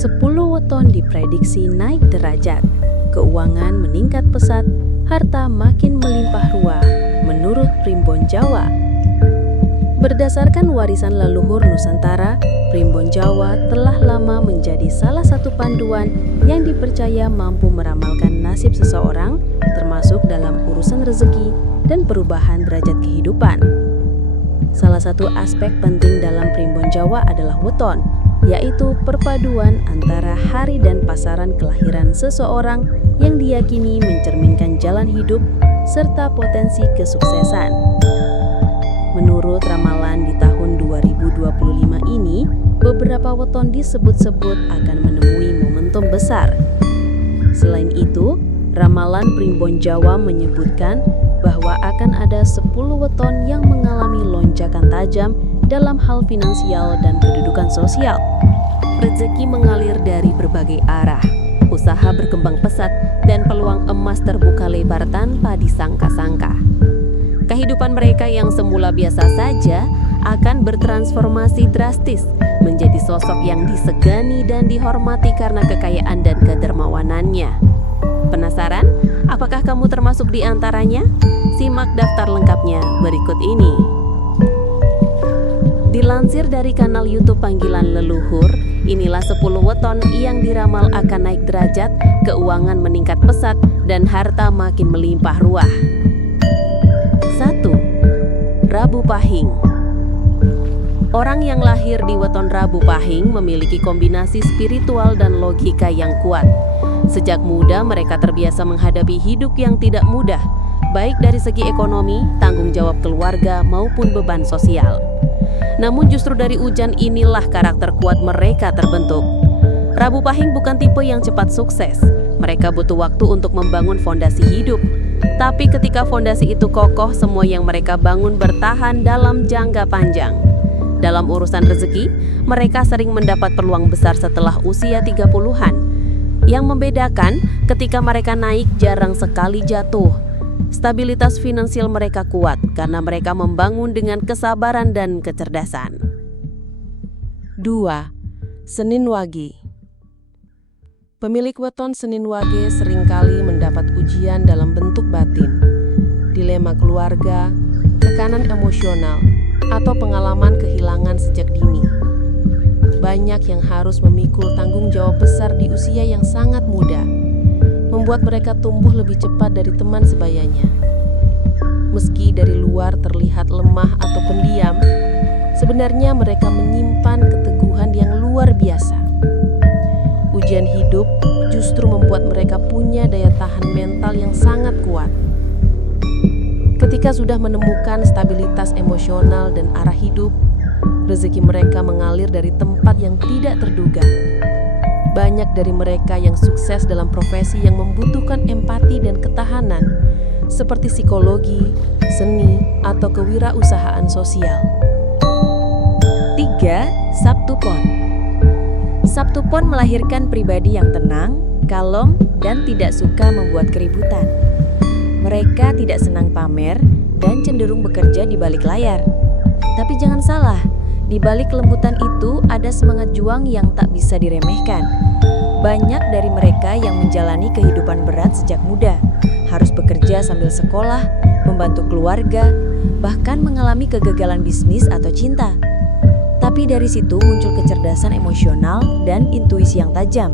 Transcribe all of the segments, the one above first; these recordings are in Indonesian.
10 weton diprediksi naik derajat, keuangan meningkat pesat, harta makin melimpah ruah, menurut Primbon Jawa. Berdasarkan warisan leluhur Nusantara, Primbon Jawa telah lama menjadi salah satu panduan yang dipercaya mampu meramalkan nasib seseorang, termasuk dalam urusan rezeki dan perubahan derajat kehidupan. Salah satu aspek penting dalam Primbon Jawa adalah weton, yaitu perpaduan antara hari dan pasaran kelahiran seseorang yang diyakini mencerminkan jalan hidup serta potensi kesuksesan. Menurut ramalan di tahun 2025 ini, beberapa weton disebut-sebut akan menemui momentum besar. Selain itu, ramalan Primbon Jawa menyebutkan bahwa akan ada 10 weton yang mengalami lonjakan tajam dalam hal finansial dan kedudukan sosial. Rezeki mengalir dari berbagai arah, usaha berkembang pesat, dan peluang emas terbuka lebar tanpa disangka-sangka. Kehidupan mereka yang semula biasa saja akan bertransformasi drastis menjadi sosok yang disegani dan dihormati karena kekayaan dan kedermawanannya. Penasaran? Apakah kamu termasuk di antaranya? Simak daftar lengkapnya berikut ini. Dilansir dari kanal YouTube Panggilan Leluhur, inilah 10 weton yang diramal akan naik derajat, keuangan meningkat pesat, dan harta makin melimpah ruah. 1. Rabu Pahing. Orang yang lahir di weton Rabu Pahing memiliki kombinasi spiritual dan logika yang kuat. Sejak muda mereka terbiasa menghadapi hidup yang tidak mudah, baik dari segi ekonomi, tanggung jawab keluarga, maupun beban sosial. Namun justru dari ujian inilah karakter kuat mereka terbentuk. Rabu Pahing bukan tipe yang cepat sukses. Mereka butuh waktu untuk membangun fondasi hidup. Tapi ketika fondasi itu kokoh, semua yang mereka bangun bertahan dalam jangka panjang. Dalam urusan rezeki, mereka sering mendapat peluang besar setelah usia 30-an. Yang membedakan, ketika mereka naik jarang sekali jatuh. Stabilitas finansial mereka kuat karena mereka membangun dengan kesabaran dan kecerdasan. 2. Senin Wage. Pemilik weton Senin Wage seringkali mendapat ujian dalam bentuk batin, dilema keluarga, tekanan emosional, atau pengalaman kehilangan sejak dini. Banyak yang harus memikul tanggung jawab besar di usia yang sangat muda, membuat mereka tumbuh lebih cepat dari teman sebayanya. Meski dari luar terlihat lemah atau pendiam, sebenarnya mereka menyimpan keteguhan yang luar biasa. Ujian hidup justru membuat mereka punya daya tahan mental yang sangat kuat. Ketika sudah menemukan stabilitas emosional dan arah hidup, rezeki mereka mengalir dari tempat yang tidak terduga. Banyak dari mereka yang sukses dalam profesi yang membutuhkan empati dan ketahanan, seperti psikologi, seni, atau kewirausahaan sosial. 3. Sabtu Pon. Sabtu Pon melahirkan pribadi yang tenang, kalem, dan tidak suka membuat keributan. Mereka tidak senang pamer dan cenderung bekerja di balik layar. Tapi jangan salah, di balik kelembutan itu ada semangat juang yang tak bisa diremehkan. Banyak dari mereka yang menjalani kehidupan berat sejak muda, harus bekerja sambil sekolah, membantu keluarga, bahkan mengalami kegagalan bisnis atau cinta. Tapi dari situ muncul kecerdasan emosional dan intuisi yang tajam.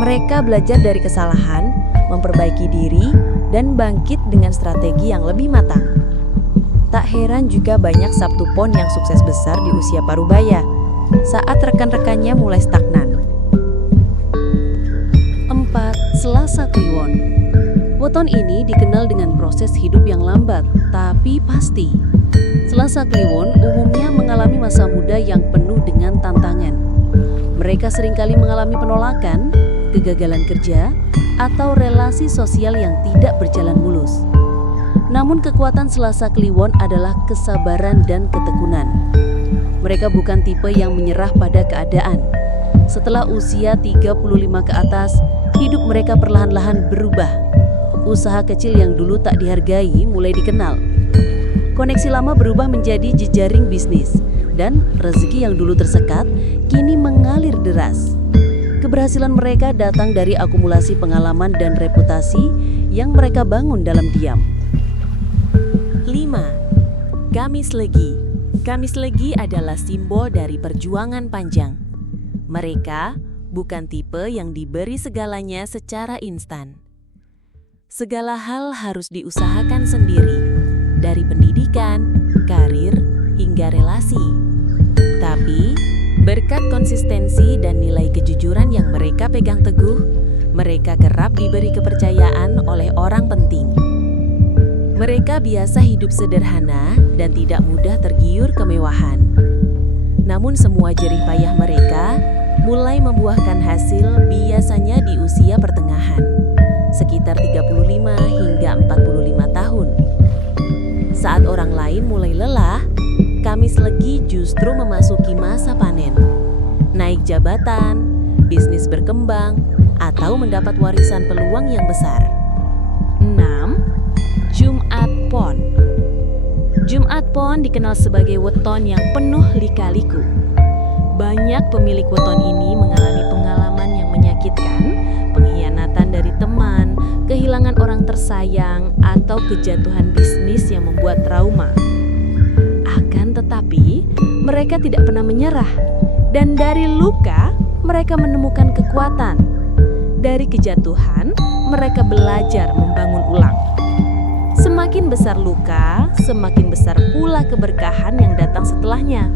Mereka belajar dari kesalahan, memperbaiki diri, dan bangkit dengan strategi yang lebih matang. Tak heran juga banyak Sabtu Pon yang sukses besar di usia parubaya, saat rekan-rekannya mulai stagnan. 4. Selasa Kliwon. Weton ini dikenal dengan proses hidup yang lambat, tapi pasti. Selasa Kliwon umumnya mengalami masa muda yang penuh dengan tantangan. Mereka seringkali mengalami penolakan, kegagalan kerja, atau relasi sosial yang tidak berjalan mulus. Namun kekuatan Selasa Kliwon adalah kesabaran dan ketekunan. Mereka bukan tipe yang menyerah pada keadaan. Setelah usia 35 ke atas, hidup mereka perlahan-lahan berubah. Usaha kecil yang dulu tak dihargai mulai dikenal. Koneksi lama berubah menjadi jejaring bisnis, dan rezeki yang dulu tersekat kini mengalir deras. Keberhasilan mereka datang dari akumulasi pengalaman dan reputasi yang mereka bangun dalam diam. 5. Gamis Legi. Gamis Legi adalah simbol dari perjuangan panjang. Mereka bukan tipe yang diberi segalanya secara instan. Segala hal harus diusahakan sendiri, dari pendidikan, karir, hingga relasi. Tapi, berkat konsistensi dan nilai kejujuran yang mereka pegang teguh, mereka kerap diberi kepercayaan oleh orang penting. Mereka biasa hidup sederhana dan tidak mudah tergiur kemewahan. Namun semua jerih payah mereka mulai membuahkan hasil biasanya di usia pertengahan, sekitar 35 hingga 45 tahun. Saat orang lain mulai lelah, Gamis Legi justru memasuki masa panen. Naik jabatan, bisnis berkembang, atau mendapat warisan peluang yang besar. 6. Jumat Pon. Jumat Pon dikenal sebagai weton yang penuh lika-liku. Banyak pemilik weton ini mengalami pengalaman yang menyakitkan, pengkhianatan dari teman, kehilangan orang tersayang, atau kejatuhan bisnis yang membuat trauma. Akan tetapi, mereka tidak pernah menyerah, dan dari luka, mereka menemukan kekuatan. Dari kejatuhan, mereka belajar membangun ulang. Semakin besar luka, semakin besar pula keberkahan yang datang setelahnya.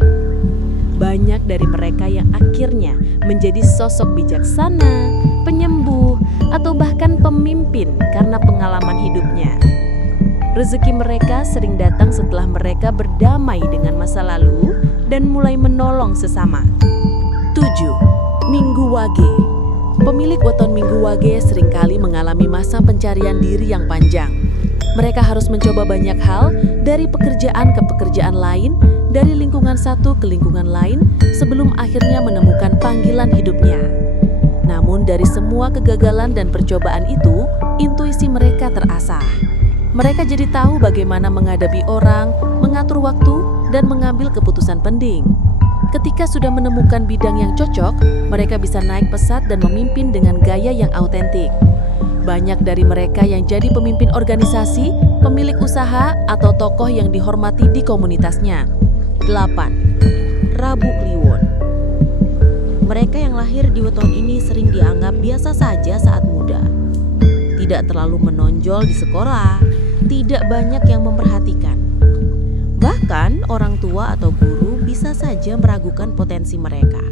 Banyak dari mereka yang akhirnya menjadi sosok bijaksana, penyembuh, atau bahkan pemimpin karena pengalaman hidupnya. Rezeki mereka sering datang setelah mereka berdamai dengan masa lalu dan mulai menolong sesama. 7. Minggu Wage. Pemilik weton Minggu Wage seringkali mengalami masa pencarian diri yang panjang. Mereka harus mencoba banyak hal, dari pekerjaan ke pekerjaan lain, dari lingkungan satu ke lingkungan lain, sebelum akhirnya menemukan panggilan hidupnya. Namun dari semua kegagalan dan percobaan itu, intuisi mereka terasah. Mereka jadi tahu bagaimana menghadapi orang, mengatur waktu, dan mengambil keputusan penting. Ketika sudah menemukan bidang yang cocok, mereka bisa naik pesat dan memimpin dengan gaya yang autentik. Banyak dari mereka yang jadi pemimpin organisasi, pemilik usaha, atau tokoh yang dihormati di komunitasnya. 8. Rabu Kliwon. Mereka yang lahir di weton ini sering dianggap biasa saja saat muda. Tidak terlalu menonjol di sekolah, tidak banyak yang memperhatikan. Bahkan orang tua atau guru bisa saja meragukan potensi mereka.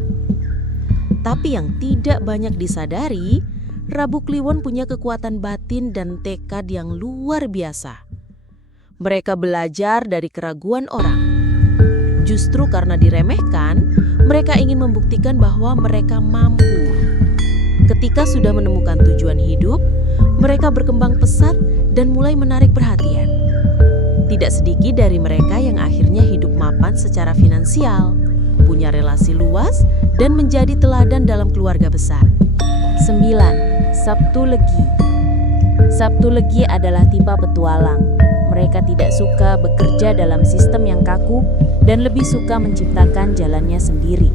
Tapi yang tidak banyak disadari, Rabu Kliwon punya kekuatan batin dan tekad yang luar biasa. Mereka belajar dari keraguan orang. Justru karena diremehkan, mereka ingin membuktikan bahwa mereka mampu. Ketika sudah menemukan tujuan hidup, mereka berkembang pesat dan mulai menarik perhatian. Tidak sedikit dari mereka yang akhirnya hidup mapan secara finansial, punya relasi luas, dan menjadi teladan dalam keluarga besar. 9. Sabtu Legi. Sabtu Legi adalah tipe petualang. Mereka tidak suka bekerja dalam sistem yang kaku dan lebih suka menciptakan jalannya sendiri.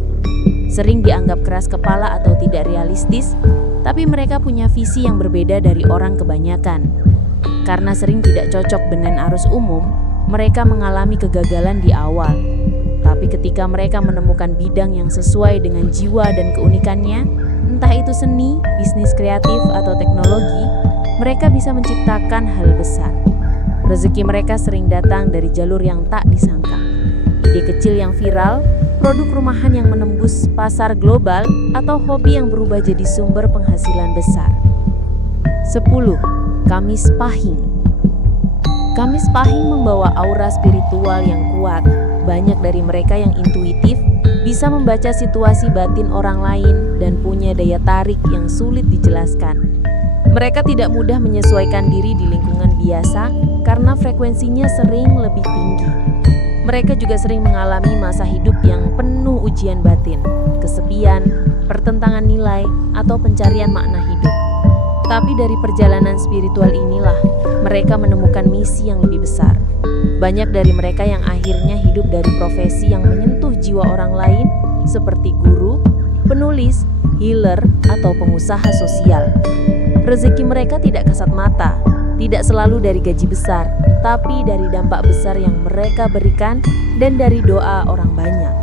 Sering dianggap keras kepala atau tidak realistis, tapi mereka punya visi yang berbeda dari orang kebanyakan. Karena sering tidak cocok dengan arus umum, mereka mengalami kegagalan di awal. Tapi ketika mereka menemukan bidang yang sesuai dengan jiwa dan keunikannya, entah itu seni, bisnis kreatif, atau teknologi, mereka bisa menciptakan hal besar. Rezeki mereka sering datang dari jalur yang tak disangka. Ide kecil yang viral, produk rumahan yang menembus pasar global, atau hobi yang berubah jadi sumber penghasilan besar. 10. Gamis Pahing. Gamis Pahing membawa aura spiritual yang kuat. Banyak dari mereka yang intuitif, bisa membaca situasi batin orang lain, dan punya daya tarik yang sulit dijelaskan. Mereka tidak mudah menyesuaikan diri di lingkungan biasa karena frekuensinya sering lebih tinggi. Mereka juga sering mengalami masa hidup yang penuh ujian batin, kesepian, pertentangan nilai, atau pencarian makna hidup. Tapi dari perjalanan spiritual inilah mereka menemukan misi yang lebih besar. Banyak dari mereka yang akhirnya hidup dari profesi yang menyentuh jiwa orang lain, seperti guru, penulis, healer, atau pengusaha sosial. Rezeki mereka tidak kasat mata, tidak selalu dari gaji besar, tapi dari dampak besar yang mereka berikan dan dari doa orang banyak.